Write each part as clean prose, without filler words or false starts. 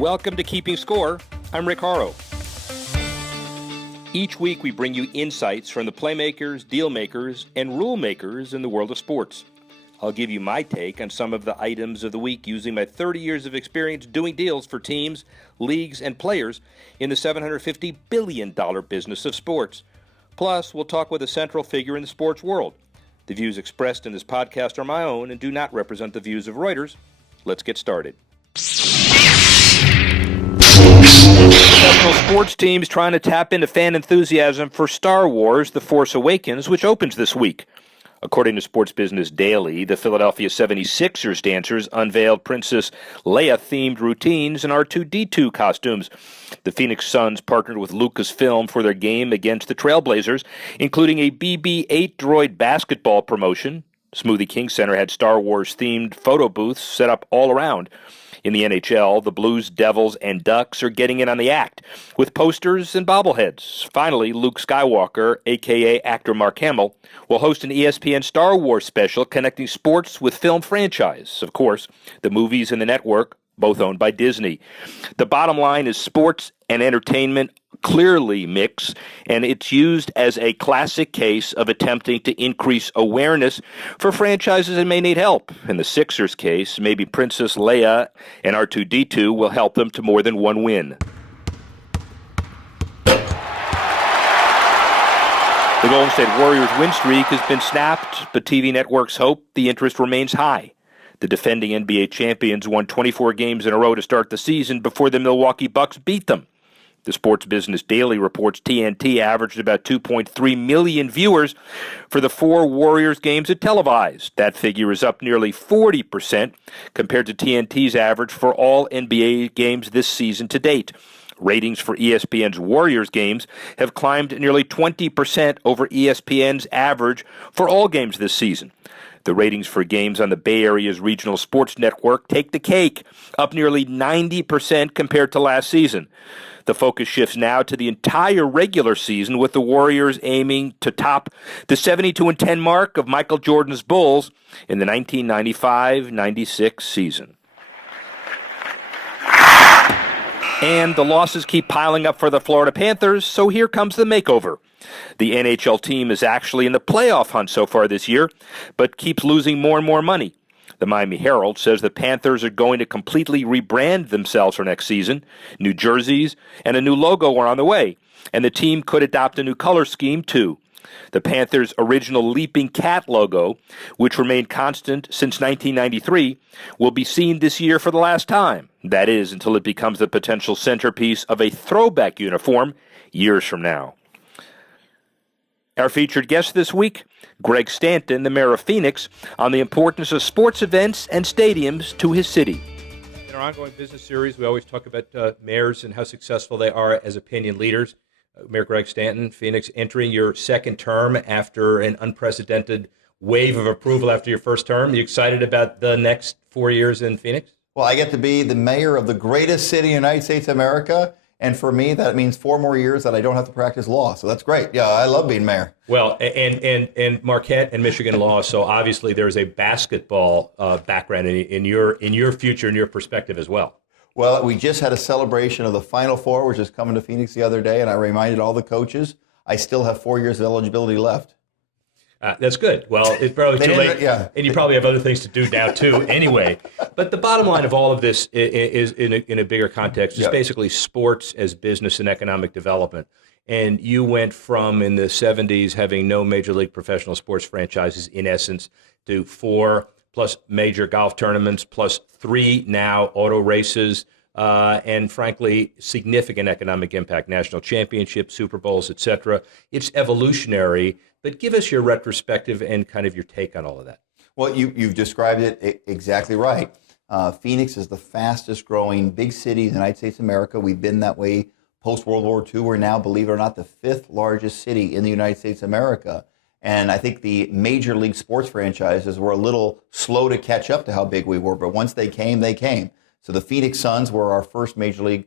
Welcome to Keeping Score. I'm Rick Horrow. Each week we bring you insights from the playmakers, deal makers, and rule makers in the world of sports. I'll give you my take on some of the items of the week using my 30 years of experience doing deals for teams, leagues, and players in the $750 billion business of sports. Plus, we'll talk with a central figure in the sports world. The views expressed in this podcast are my own and do not represent the views of Reuters. Let's get started. Professional sports teams trying to tap into fan enthusiasm for Star Wars: The Force Awakens, which opens this week. According to Sports Business Daily, the Philadelphia 76ers dancers unveiled Princess Leia-themed routines and R2-D2 costumes. The Phoenix Suns partnered with Lucasfilm for their game against the Trailblazers, including a BB-8 droid basketball promotion. Smoothie King Center had Star Wars-themed photo booths set up all around. In the NHL, the Blues, Devils, and Ducks are getting in on the act, with posters and bobbleheads. Finally, Luke Skywalker, a.k.a. actor Mark Hamill, will host an ESPN Star Wars special connecting sports with film franchise. Of course, the movies and the network, both owned by Disney. The bottom line is sports and entertainment clearly mix, and it's used as a classic case of attempting to increase awareness for franchises that may need help. In the Sixers case, maybe Princess Leia and R2-D2 will help them to more than one win. The Golden State Warriors win streak has been snapped, but TV networks hope the interest remains high. The defending NBA champions won 24 games in a row to start the season before the Milwaukee Bucks beat them. The Sports Business Daily reports TNT averaged about 2.3 million viewers for the 4 Warriors games it televised. That figure is up nearly 40% compared to TNT's average for all NBA games this season to date. Ratings for ESPN's Warriors games have climbed nearly 20% over ESPN's average for all games this season. The ratings for games on the Bay Area's regional sports network take the cake, up nearly 90% compared to last season. The focus shifts now to the entire regular season, with the Warriors aiming to top the 72-10 mark of Michael Jordan's Bulls in the 1995-96 season. And the losses keep piling up for the Florida Panthers, so here comes the makeover. The NHL team is actually in the playoff hunt so far this year, but keeps losing more and more money. The Miami Herald says the Panthers are going to completely rebrand themselves for next season. New jerseys and a new logo are on the way, and the team could adopt a new color scheme too. The Panthers' original Leaping Cat logo, which remained constant since 1993, will be seen this year for the last time. That is, until it becomes the potential centerpiece of a throwback uniform years from now. Our featured guest this week, Greg Stanton, the mayor of Phoenix, on the importance of sports events and stadiums to his city. In our ongoing business series, we always talk about mayors and how successful they are as opinion leaders. Mayor Greg Stanton, Phoenix, entering your second term after an unprecedented wave of approval after your first term. You excited about the next 4 years in Phoenix? Well, I get to be the mayor of the greatest city in the United States of America. And for me, that means 4 more years that I don't have to practice law. So that's great. Yeah, I love being mayor. Well, and Marquette and Michigan law. So obviously there's a basketball background in your future and your perspective as well. Well, we just had a celebration of the Final Four, which is coming to Phoenix the other day. And I reminded all the coaches, I still have 4 years of eligibility left. That's good. Well, it's probably too late, yeah. And you probably have other things to do now too anyway. But the bottom line of all of this is in a bigger context, is basically sports as business and economic development. And you went from, in the 70s, having no major league professional sports franchises, in essence, to 4 plus major golf tournaments, plus 3 now auto races, and frankly, significant economic impact, national championships, Super Bowls, etc. It's evolutionary. But give us your retrospective and kind of your take on all of that. Well, you've described it exactly right. Phoenix is the fastest growing big city in the United States of America. We've been that way post-World War II. We're now, believe it or not, the 5th largest city in the United States of America. And I think the major league sports franchises were a little slow to catch up to how big we were. But once they came, they came. So the Phoenix Suns were our first major league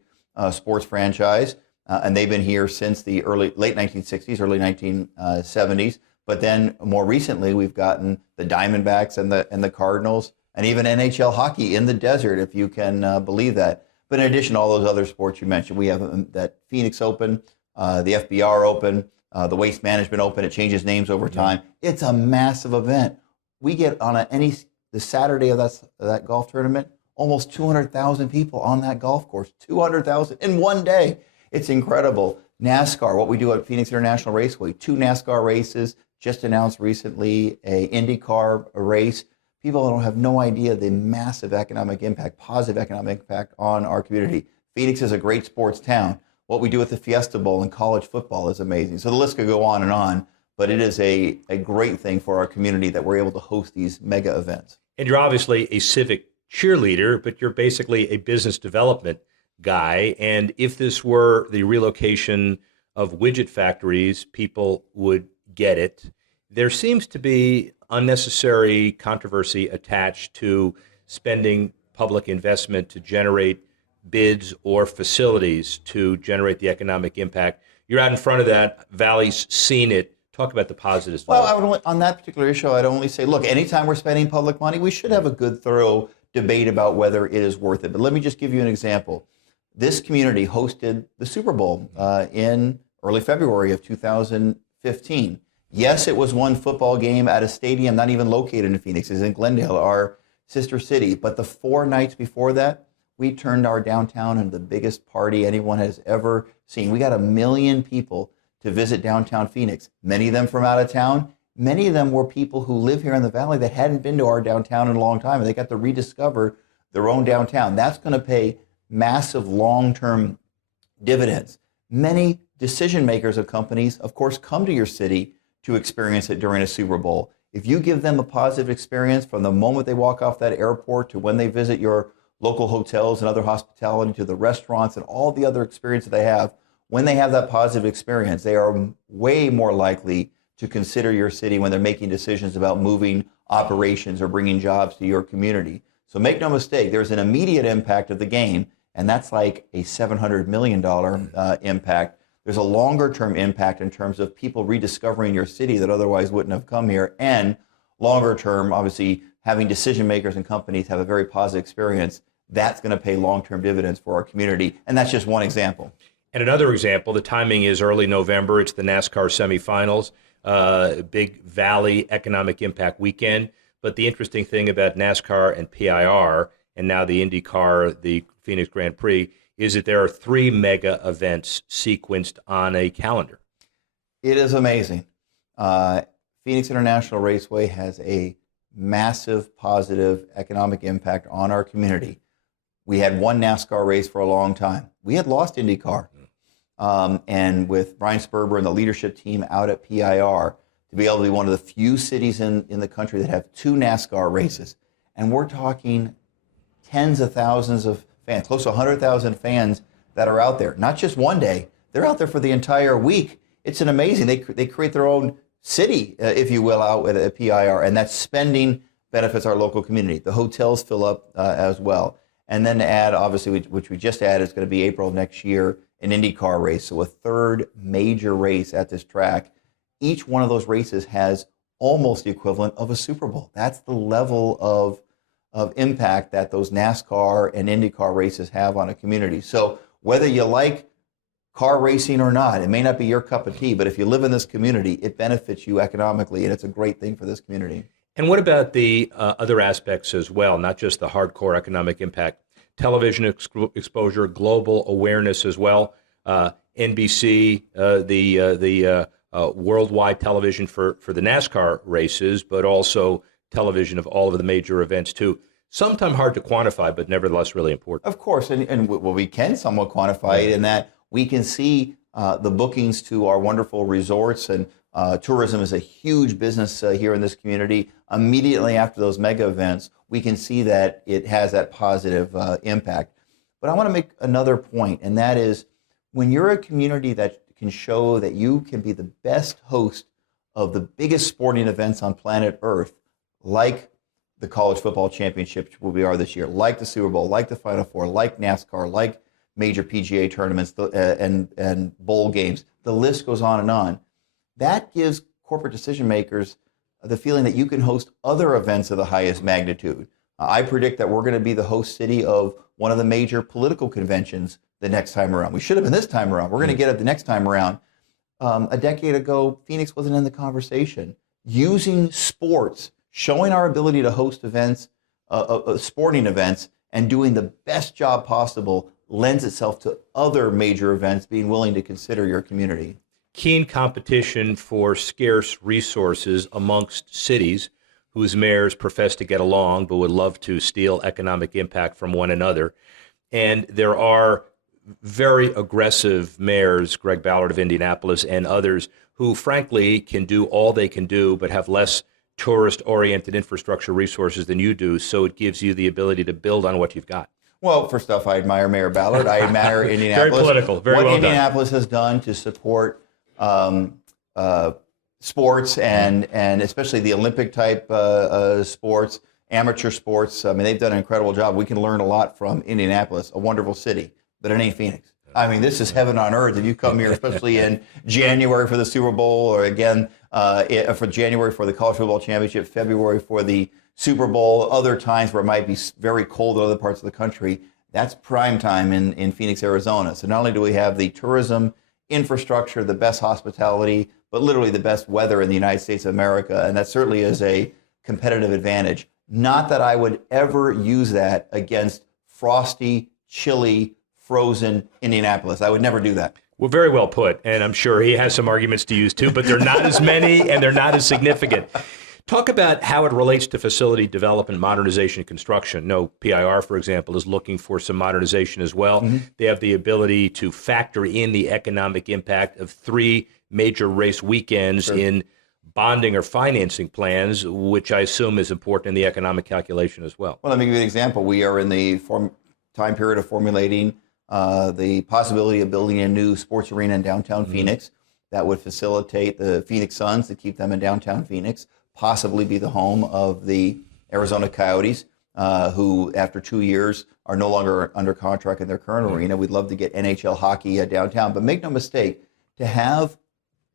sports franchise. And they've been here since the late 1960s, early 1970s. But then more recently, we've gotten the Diamondbacks and the Cardinals, and even NHL hockey in the desert, if you can believe that. But in addition to all those other sports you mentioned, we have that Phoenix Open, the FBR Open, the Waste Management Open. It changes names over time. It's a massive event. We get on the Saturday of that golf tournament, almost 200,000 people on that golf course. 200,000 in one day. It's incredible. NASCAR, what we do at Phoenix International Raceway, 2 NASCAR races, just announced recently a IndyCar race. People don't have no idea the massive economic impact, positive economic impact on our community. Phoenix is a great sports town. What we do with the Fiesta Bowl and college football is amazing. So the list could go on, but it is a great thing for our community that we're able to host these mega events. And you're obviously a civic cheerleader, but you're basically a business development guy. And if this were the relocation of widget factories, people would get it. There seems to be unnecessary controversy attached to spending public investment to generate bids or facilities to generate the economic impact. You're out in front of that. Valley's seen it. Talk about the positives. Well, on that particular issue, I'd only say, look, anytime we're spending public money, we should have a good, thorough debate about whether it is worth it. But let me just give you an example. This community hosted the Super Bowl in early February of 2015. Yes, it was one football game at a stadium not even located in Phoenix. It's in Glendale, our sister city. But the 4 nights before that, we turned our downtown into the biggest party anyone has ever seen. We got 1 million people to visit downtown Phoenix, many of them from out of town. Many of them were people who live here in the Valley that hadn't been to our downtown in a long time, and they got to rediscover their own downtown. That's going to pay massive long-term dividends. Many decision makers of companies, of course, come to your city to experience it during a Super Bowl. If you give them a positive experience from the moment they walk off that airport to when they visit your local hotels and other hospitality, to the restaurants and all the other experiences they have, when they have that positive experience, they are way more likely to consider your city when they're making decisions about moving operations or bringing jobs to your community. So make no mistake, there's an immediate impact of the game, and that's like a $700 million impact. There's a longer-term impact in terms of people rediscovering your city that otherwise wouldn't have come here, and longer-term, obviously, having decision makers and companies have a very positive experience. That's going to pay long-term dividends for our community, and that's just one example. And another example, the timing is early November. It's the NASCAR semifinals, big Valley economic impact weekend. But the interesting thing about NASCAR and PIR, and now the IndyCar, the Phoenix Grand Prix, is that there are 3 mega events sequenced on a calendar. It is amazing. Phoenix International Raceway has a massive positive economic impact on our community. We had one NASCAR race for a long time. We had lost IndyCar. And with Brian Sperber and the leadership team out at PIR, to be able to be one of the few cities in the country that have 2 NASCAR races. And we're talking tens of thousands of fans, close to 100,000 fans that are out there. Not just one day, they're out there for the entire week. It's an amazing, they create their own city, if you will, out at PIR, and that spending benefits our local community. The hotels fill up as well. And then to add, obviously, which we just added, is going to be April of next year, an IndyCar race, so a 3rd major race at this track. Each one of those races has almost the equivalent of a Super Bowl. That's the level of impact that those NASCAR and IndyCar races have on a community. So whether you like car racing or not, it may not be your cup of tea, but if you live in this community, it benefits you economically, and it's a great thing for this community. And what about the other aspects as well, not just the hardcore economic impact? Television exposure, global awareness as well. NBC, the worldwide television for the NASCAR races, but also television of all of the major events too. Sometimes hard to quantify, but nevertheless really important. Of course, and well, we can somewhat quantify it in that we can see the bookings to our wonderful resorts, and tourism is a huge business here in this community. Immediately after those mega events, we can see that it has that positive impact. But I want to make another point, and that is when you're a community that can show that you can be the best host of the biggest sporting events on planet Earth, like the college football championship, where we are this year, like the Super Bowl, like the Final Four, like NASCAR, like major PGA tournaments and bowl games. The list goes on and on. That gives corporate decision makers the feeling that you can host other events of the highest magnitude. I predict that we're going to be the host city of one of the major political conventions the next time around. We should have been this time around. We're going to get it the next time around. A decade ago, Phoenix wasn't in the conversation. Using sports, showing our ability to host events, sporting events, and doing the best job possible lends itself to other major events being willing to consider your community. Keen competition for scarce resources amongst cities whose mayors profess to get along but would love to steal economic impact from one another. And there are very aggressive mayors, Greg Ballard of Indianapolis and others, who frankly can do all they can do but have less tourist-oriented infrastructure resources than you do, so it gives you the ability to build on what you've got. Well, first off, I admire Mayor Ballard. I admire Indianapolis. Very political, very what well Indianapolis has done to support sports and especially the Olympic-type sports, amateur sports. I mean, they've done an incredible job. We can learn a lot from Indianapolis, a wonderful city, but it ain't Phoenix. I mean, this is heaven on earth. If you come here, especially in January for the Super Bowl, or again for January for the College Football Championship, February for the Super Bowl, other times where it might be very cold in other parts of the country, that's prime time in Phoenix, Arizona. So not only do we have the tourism infrastructure, the best hospitality, but literally the best weather in the United States of America, and that certainly is a competitive advantage. Not that I would ever use that against frosty, chilly, frozen Indianapolis. I would never do that. Well, very well put, and I'm sure he has some arguments to use too, but they're not as many and they're not as significant. Talk about how it relates to facility development, modernization, and construction. No, PIR, for example, is looking for some modernization as well. Mm-hmm. They have the ability to factor in the economic impact of 3 major race weekends in bonding or financing plans, which I assume is important in the economic calculation as well. Well, let me give you an example. We are in the time period of formulating the possibility of building a new sports arena in downtown Phoenix that would facilitate the Phoenix Suns to keep them in downtown Phoenix, possibly be the home of the Arizona Coyotes, who after 2 years are no longer under contract in their current arena. We'd love to get NHL hockey downtown, but make no mistake, to have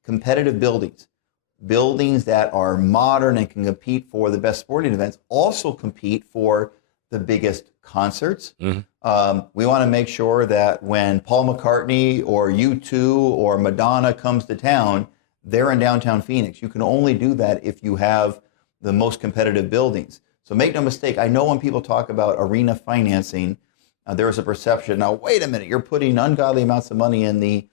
competitive buildings that are modern and can compete for the best sporting events, also compete for the biggest concerts. We want to make sure that when Paul McCartney or U2 or Madonna comes to town, they're in downtown Phoenix. You can only do that if you have the most competitive buildings. So make no mistake, I know when people talk about arena financing, there is a perception, now wait a minute, you're putting ungodly amounts of money in the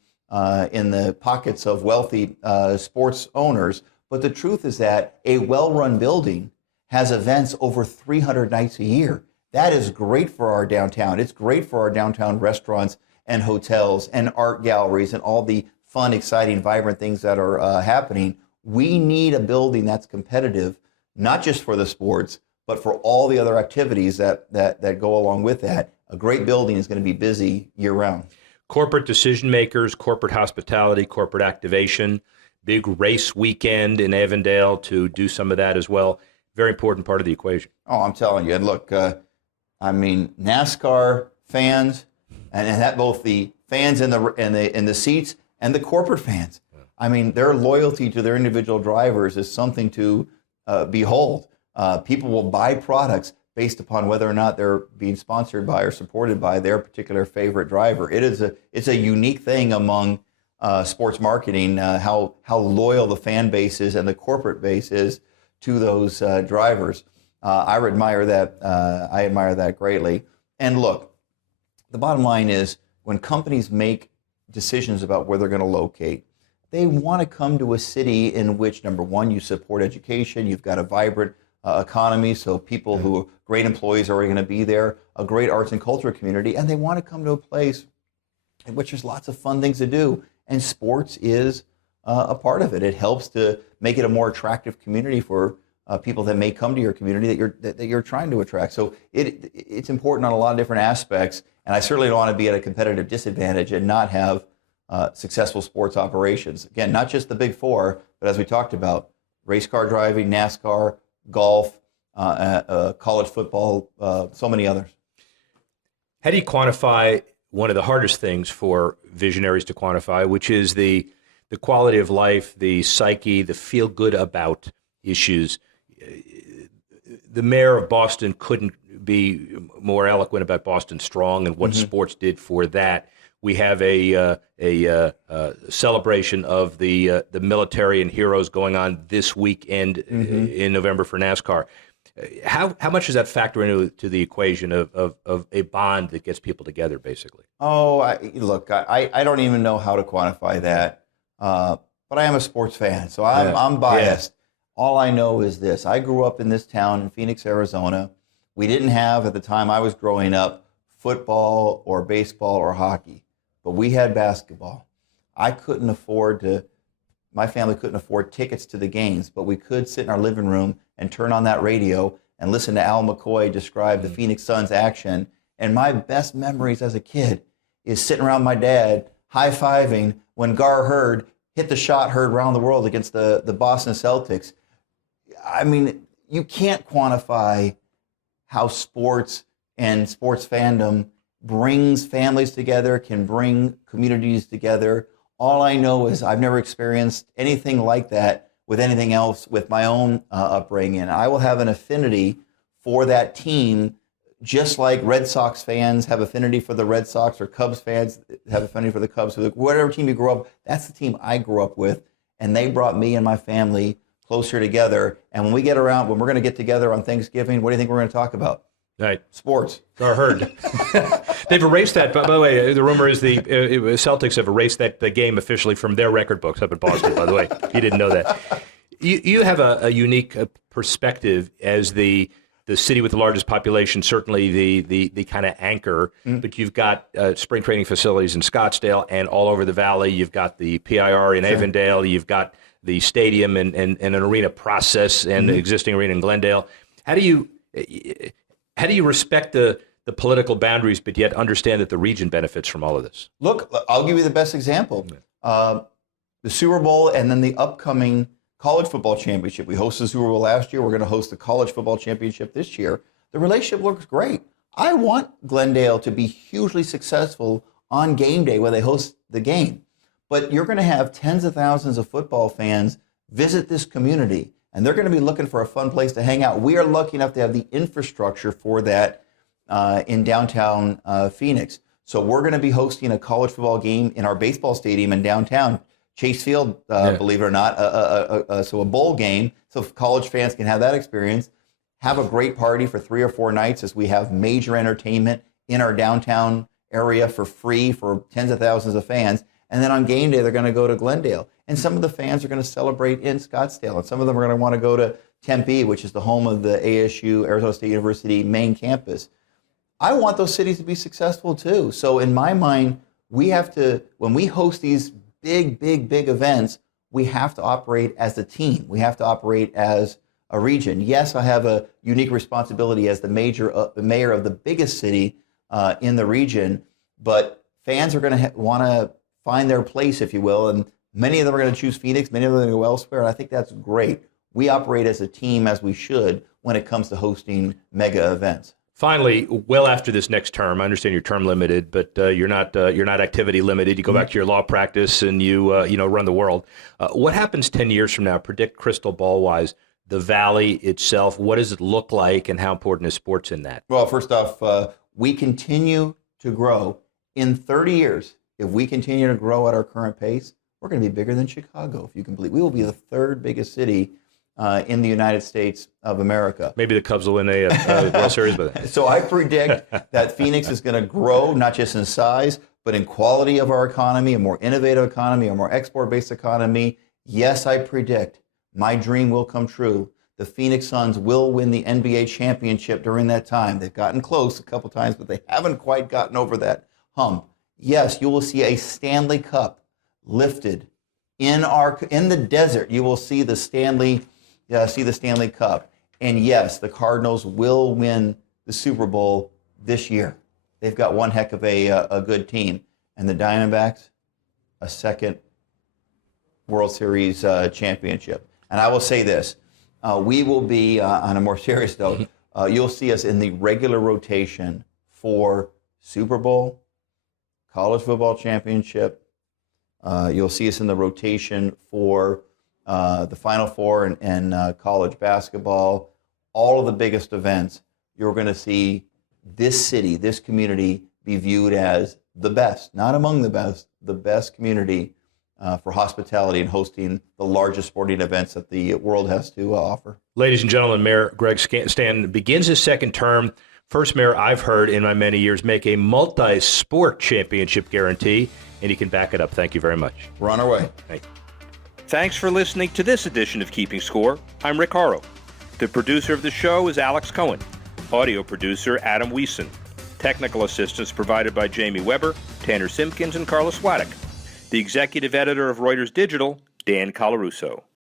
pockets of wealthy sports owners. But the truth is that a well-run building has events over 300 nights a year. That is great for our downtown. It's great for our downtown restaurants and hotels and art galleries and all the fun, exciting, vibrant things that are happening. We need a building that's competitive, not just for the sports, but for all the other activities that go along with that. A great building is going to be busy year-round. Corporate decision makers, corporate hospitality, corporate activation, big race weekend in Avondale to do some of that as well. Very important part of the equation. Oh, I'm telling you. And look, I mean, NASCAR fans, and that both the fans in the seats and the corporate fans. I mean, their loyalty to their individual drivers is something to behold. People will buy products based upon whether or not they're being sponsored by or supported by their particular favorite driver. It's a unique thing among sports marketing, how loyal the fan base is and the corporate base is to those drivers. I admire that greatly. And look, the bottom line is when companies make decisions about where they're going to locate, they want to come to a city in which, number one, you support education, you've got a vibrant economy, so people who are great employees are already going to be there, a great arts and culture community, and they want to come to a place in which there's lots of fun things to do, and sports is a part of it. It helps to make it a more attractive community for people that may come to your community that you're trying to attract. So it's important on a lot of different aspects, and I certainly don't want to be at a competitive disadvantage and not have successful sports operations. Again, not just the big four, but as we talked about, race car driving, NASCAR, golf, college football, so many others. How do you quantify one of the hardest things for visionaries to quantify, which is the quality of life, the psyche, the feel good about issues? The mayor of Boston couldn't be more eloquent about Boston Strong and what sports did for that. We have a celebration of the military and heroes going on this weekend in November for NASCAR. How much does that factor into the equation of a bond that gets people together, basically? Oh, I don't even know how to quantify that, but I am a sports fan, so I'm biased. Yeah. All I know is this. I grew up in this town in Phoenix, Arizona. We didn't have, at the time I was growing up, football or baseball or hockey, but we had basketball. My family couldn't afford tickets to the games, but we could sit in our living room and turn on that radio and listen to Al McCoy describe the Phoenix Suns action. And my best memories as a kid is sitting around my dad, high-fiving when Gar Hurd hit the shot heard around the world against the Boston Celtics. I mean, you can't quantify how sports and sports fandom brings families together, can bring communities together. All I know is I've never experienced anything like that with anything else with my own upbringing. And I will have an affinity for that team, just like Red Sox fans have affinity for the Red Sox, or Cubs fans have affinity for the Cubs. So whatever team you grew up, that's the team I grew up with. And they brought me and my family closer together. And when we're going to get together on Thanksgiving, what do you think we're going to talk about? Right. Sports. I heard. They've erased that. By the way, the rumor is the Celtics have erased the game officially from their record books up in Boston, by the way. You didn't know that. You have a unique perspective as the city with the largest population, certainly the kind of anchor, but you've got spring training facilities in Scottsdale and all over the valley. You've got the PIR in Avondale. You've got the stadium and an arena process and the existing arena in Glendale. How do you respect the political boundaries, but yet understand that the region benefits from all of this? Look, I'll give you the best example. The Super Bowl and then the upcoming college football championship. We hosted the Super Bowl last year. We're going to host the college football championship this year. The relationship looks great. I want Glendale to be hugely successful on game day when they host the game. But you're going to have tens of thousands of football fans visit this community, and they're going to be looking for a fun place to hang out. We are lucky enough to have the infrastructure for that in downtown Phoenix. So we're going to be hosting a college football game in our baseball stadium in downtown Chase Field, believe it or not, so a bowl game, so college fans can have that experience, have a great party for 3 or 4 nights as we have major entertainment in our downtown area for free for tens of thousands of fans. And then on game day, they're going to go to Glendale. And some of the fans are going to celebrate in Scottsdale. And some of them are going to want to go to Tempe, which is the home of the ASU, Arizona State University, main campus. I want those cities to be successful too. So in my mind, we have to, when we host these big events, we have to operate as a team. We have to operate as a region. Yes, I have a unique responsibility as the mayor of the biggest city in the region, but fans are going to want to find their place, if you will, and many of them are going to choose Phoenix, many of them are going to go elsewhere, and I think that's great. We operate as a team, as we should, when it comes to hosting mega events. Finally, well after this next term, I understand you're term limited, but you're not activity limited. You go back to your law practice and you run the world. What happens 10 years from now? Predict crystal ball wise. The Valley itself. What does it look like, and how important is sports in that? Well, first off, we continue to grow. In 30 years, if we continue to grow at our current pace, we're going to be bigger than Chicago. If you can believe, we will be the 3rd biggest city in the United States of America. Maybe the Cubs will win a World Series by then. So I predict that Phoenix is going to grow, not just in size, but in quality of our economy, a more innovative economy, a more export-based economy. Yes, I predict my dream will come true. The Phoenix Suns will win the NBA championship during that time. They've gotten close a couple times, but they haven't quite gotten over that hump. Yes, you will see a Stanley Cup lifted in the desert. You will see the Stanley Cup. And yes, the Cardinals will win the Super Bowl this year. They've got one heck of a good team. And the Diamondbacks, a 2nd World Series championship. And I will say this, we will be, on a more serious note, you'll see us in the regular rotation for Super Bowl, college football championship. You'll see us in the rotation for the Final Four and college basketball, all of the biggest events. you're going to see this city, this community be viewed as the best, not among the best community for hospitality and hosting the largest sporting events that the world has to offer. Ladies and gentlemen, Mayor Greg Stanton begins his second term. First mayor I've heard in my many years make a multi-sport championship guarantee, and he can back it up. Thank you very much. We're on our way. Thank you. Thanks for listening to this edition of Keeping Score. I'm Rick Horrow. The producer of the show is Alex Cohen. Audio producer Adam Wiesen. Technical assistance provided by Jamie Weber, Tanner Simpkins, and Carlos Swadek. The executive editor of Reuters Digital, Dan Colarusso.